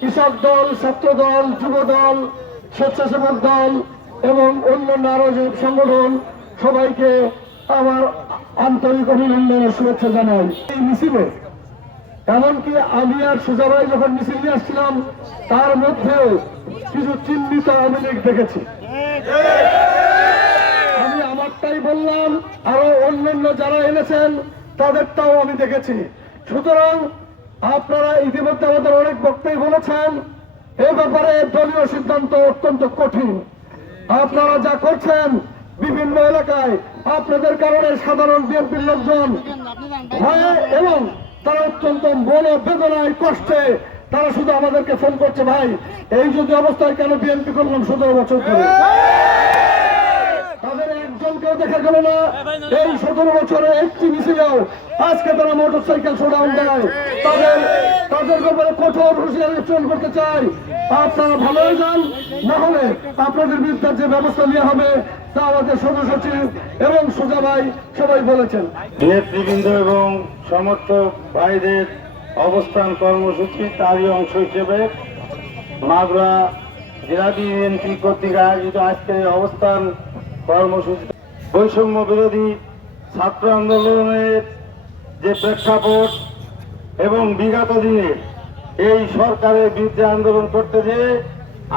কৃষক দল, ছাত্র দল, যুব দল, স্বেচ্ছাসেবক দল এবং অন্যান্য আরও যে সংগঠন, সবাইকে আমার আন্তরিক অভিনন্দনের শুভেচ্ছা জানাই। এই মিছিলে, এমনকি আমি আর সুজাভাই যখন মিছিল নিয়ে আসছিলাম, তার মধ্যেও কিছু চিহ্নিত আওয়ামী দেখেছি। আমি আমারটাই বললাম, আরও অন্যান্য যারা এনেছেন, তাদেরটাও আমি দেখেছি। সুতরাং আপনারা ইতিমধ্যে আমাদের অনেক বক্তাই বলেছেন। এ ব্যাপারে দলীয় সিদ্ধান্ত অত্যন্ত কঠিন। আপনারা যা করছেন বিভিন্ন এলাকায়, আপনাদের কারণে সাধারণ বিএনপির লোকজন এবং তারা অত্যন্ত মনে বেদনায় কষ্টে তারা শুধু আমাদেরকে ফোন করছে, ভাই, এই যদি অবস্থায় কেন বিএনপি করলাম সতেরো বছর ধরে? একজনকেও দেখা গেল না। এই সতেরো বছরে একটি মিছিলেও আজকে তারা মোটর সাইকেল শোডাউন দেয় তাদের তাদের ব্যাপারে কঠোর হুঁশিয়ারি উচ্চারণ করতে চাই। আপনারা ভালো হয়ে যান। না হলে আপনাদের বিরুদ্ধে যে ব্যবস্থা নেওয়া হবে, তা আমাদের সদস্য সচিব এবং সোজা ভাই সবাই বলেছেন। নেতৃবৃন্দ এবং সমর্থক ভাইদের অবস্থান কর্মসূচি তারই অংশ হিসেবে মাগরা জেলা বিএনপি কর্তৃক আয়োজিত আজকের অবস্থান কর্মসূচি বৈষম্য বিরোধী ছাত্র আন্দোলনের যে প্রেক্ষাপট এবং বিগত দিনে এই সরকারের বিরুদ্ধে আন্দোলন করতে যেয়ে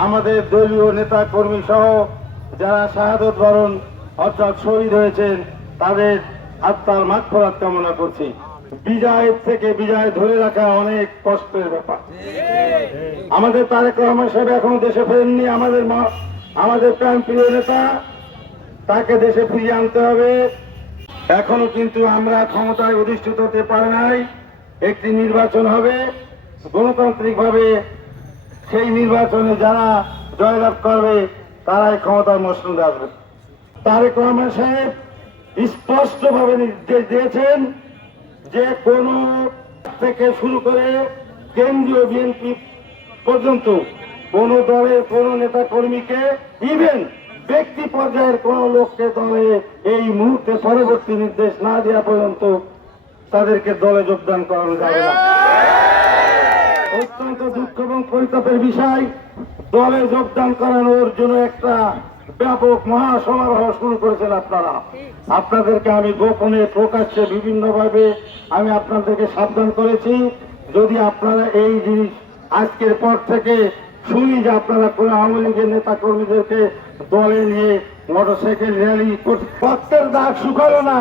আমাদের দলীয় নেতা কর্মী সহ যারা শাহাদত বরণ অর্থাৎ শহীদ হয়েছেন, তাদের আত্মার মাগফরাত কামনা করছি। বিজয়ের থেকে বিজয় ধরে রাখা অনেক কষ্টের ব্যাপার। আমাদের তারেক রহমান সাহেব এখনও দেশে ফেরেননি, আমাদের আমাদের প্রাণ প্রিয় নেতা তাকে দেশে ফিরিয়ে আনতে হবে। এখনও কিন্তু আমরা ক্ষমতায় অধিষ্ঠিত হতে পারে নাই। একটি নির্বাচন হবে। গণতান্ত্রিক ভাবে সেই নির্বাচনে যারা জয়লাভ করবে, তারাই ক্ষমতার মসনদে আসবে তারেক রহমান সাহেব স্পষ্টভাবে নির্দেশ দিয়েছেন যে কোন থেকে শুরু করে কেন্দ্রীয় বিএনপি পর্যন্ত কোন দলের কোন নেতা কর্মীকে ইভেন ব্যক্তি পর্যায়ের কোন লোককে দলে এই মুহূর্তে পরবর্তী নির্দেশ না দেওয়া পর্যন্ত তাদেরকে দলে যোগদান করানো যাবে না। অত্যন্ত দুঃখ এবং পরিতাপের বিষয়, দলে যোগদান করানোর জন্য একটা ব্যাপক মহাসমারোহ শুরু করেছেন আপনারা। আপনাদেরকে আমি গোপনে প্রকাশ্যে বিভিন্নভাবে আমি আপনাদেরকে সাবধান করেছি। যদি আপনারা এই জিনিস আজকের পর থেকে শুনি যে আপনারা কোন আওয়ামী লীগের নেতা কর্মীদেরকে দলে নিয়ে মোটরসাইকেল র্যালি রক্তের দাগ শুকালো না।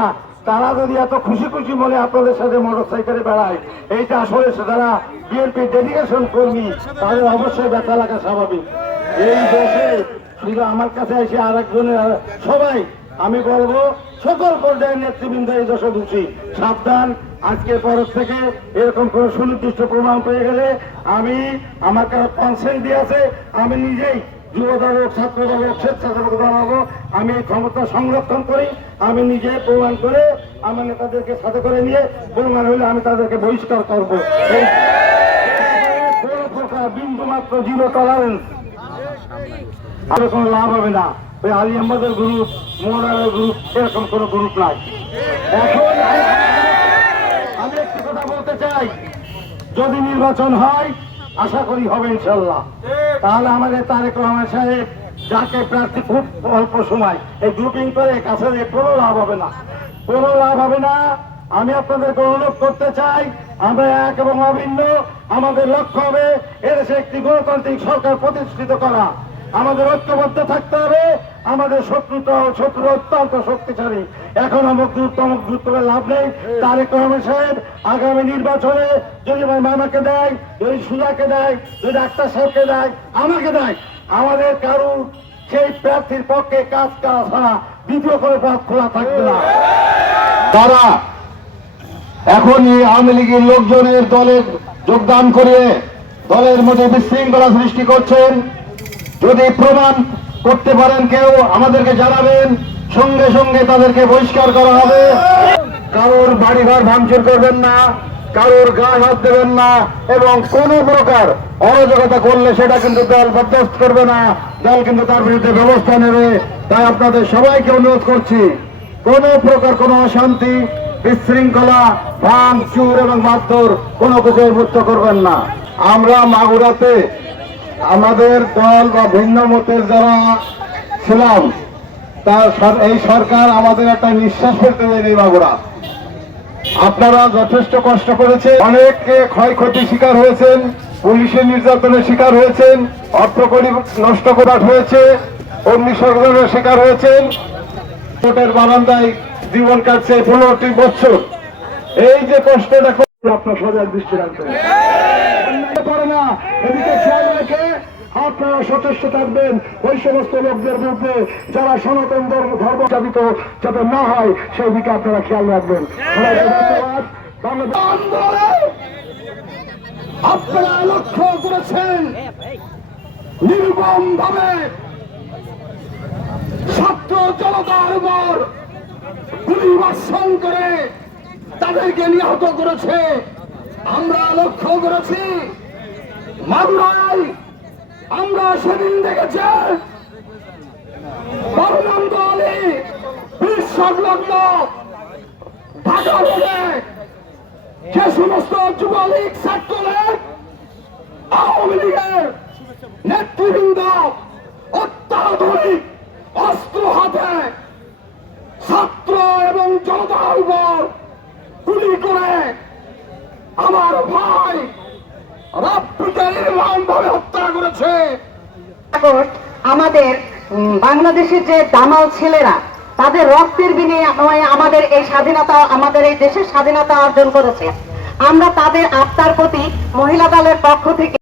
তারা যদি এত খুশি খুশি মনে আপনাদের সাথে মোটর সাইকেলে বেড়ায়, এইটা আসলে তারা বিএনপি ডেডিকেশন কর্মী, তাদের অবশ্যই ব্যথা লাগা স্বাভাবিক। এই দেশে শুধু আমার কাছে এসে আর একজনের সবাই আমি বলব, সকল পর্যায়ের নেতৃবৃন্দ এই দোষী সাবধান আজকে পর থেকে এরকম কোন সুনির্দিষ্ট প্রমাণ পেয়ে গেলে আমি আমার কাছে কনসেন্ট দিয়েছে আমি নিজেই যুব দল হোক, স্বেচ্ছাসেবক দল আমি ক্ষমতা সংরক্ষণ করি, আমি নিজে প্রমাণ করে আমার নেতাদেরকে সাথে করে নিয়ে প্রমাণ হলে আমি তাদেরকে বহিষ্কার করব। কোনো প্রকার বিন্দু মাত্র জিরো টলারেন্স আর কোনো লাভ হবে না। ওই আলী আহমদের গ্রুপ মোহনারের গ্রুপ এরকম কোনো গ্রুপ নাই। এখন আমি একটি কথা বলতে চাই। যদি নির্বাচন হয়, আশা করি হবে ইনশাল্লাহ। তাহলে আমাদের তারেক রহমান সাহেব যাকে প্রার্থী খুব অল্প সময়, এই গ্রুপিং করে কাছে কোনো লাভ হবে না। কোনো লাভ হবে না। আমি আপনাদেরকে অনুরোধ করতে চাই, আমরা এক এবং অভিন্ন। আমাদের লক্ষ্য হবে এদেশে একটি গণতান্ত্রিক সরকার প্রতিষ্ঠিত করা। আমাদের ঐক্যবদ্ধ থাকতে হবে। আমাদের শত্রুতা শত্রু অত্যন্ত শক্তিশালী। এখন আমার তমক যুদ্ধ করে লাভ নেই। তারেক রহমান সাহেব আগামী নির্বাচনে যদি আমার মামাকে দেয় যদি সুজাকে দেয় যদি ডাক্তার সাহেবকে দেয় আমাকে দেয়। আমাদের কারুর সেই প্রার্থীর পক্ষে কাজ করা ছাড়া দ্বিতীয় করে পথ খোলা থাকবে না। তারা এখন এই আওয়ামী লীগের লোকজনের দলে যোগদান করে দলের মধ্যে বিশৃঙ্খলা সৃষ্টি করছেন। যদি প্রমাণ করতে পারেন কেউ, আমাদেরকে জানাবেন, সঙ্গে সঙ্গে তাদেরকে বহিষ্কার করা হবে। কারোর বাড়িঘর ভাঙচুর করবেন না, কারোর গায়ে হাত দেবেন না, এবং কোন প্রকার অরাজকতা করলে সেটা কিন্তু দল বরদাস্ত করবে না। দল কিন্তু তার বিরুদ্ধে ব্যবস্থা নেবে। তাই আপনাদের সবাইকে অনুরোধ করছি, কোন প্রকার কোন অশান্তি, বিশৃঙ্খলা ভাঙ চুর এবং মারধর কোনো কিছু মুক্ত করবেন না। আমরা মাগুরাতে আমাদের দল বা ভিন্ন মতের যারা ছিলাম তার এই সরকার আমাদের একটা নিঃশ্বাস ফেলতে দেয়নি বাবুরা। আপনারা যথেষ্ট কষ্ট করেছেন। অনেককে ক্ষয়ক্ষতির শিকার হয়েছেন পুলিশের নির্যাতনের শিকার হয়েছেন অর্থ করি নষ্ট করা হয়েছে অগ্নিসংযোগের শিকার হয়েছেন। কোর্টের বারান্দায় জীবন কাটছে পনেরোটি বছর। এই যে কষ্টটা করে আপনার সজাগ দৃষ্টি রাখবেন। পারে না। এদিকে খেয়াল রেখে আপনারা সচেষ্ট থাকবেন ওই সমস্ত লোকদের বিরুদ্ধে যারা সনাতন ধর্ম চালিত যাতে না হয়, সেই দিকে আপনারা খেয়াল রাখবেন। আপনারা লক্ষ্য করেছেন নির্মম ভাবে ছাত্র জনতার উপর গুলি বর্ষণ করে তাদেরকে নিহত করেছে। আমরা লক্ষ্য করেছি মাগুরায় আমরা সেদিন দেখেছি পরমান্ত আলী বিশ সংলগ্ন ঢাকা রোডে যে সমস্ত যুবলীগ ছাত্রলীগ আওয়ামী লীগের নেতৃবৃন্দ অত্যাধুনিক অস্ত্র হাতে ছাত্র এবং জনতার উপর গুলি করে আমার ভাই আমাদের বাংলাদেশের যে দামাল ছেলেরা, তাদের রক্তের বিনিময়ে আমাদের এই স্বাধীনতা, আমাদের এই দেশের স্বাধীনতা অর্জন করেছে। আমরা তাদের আত্মার প্রতি মহিলা দলের পক্ষ থেকে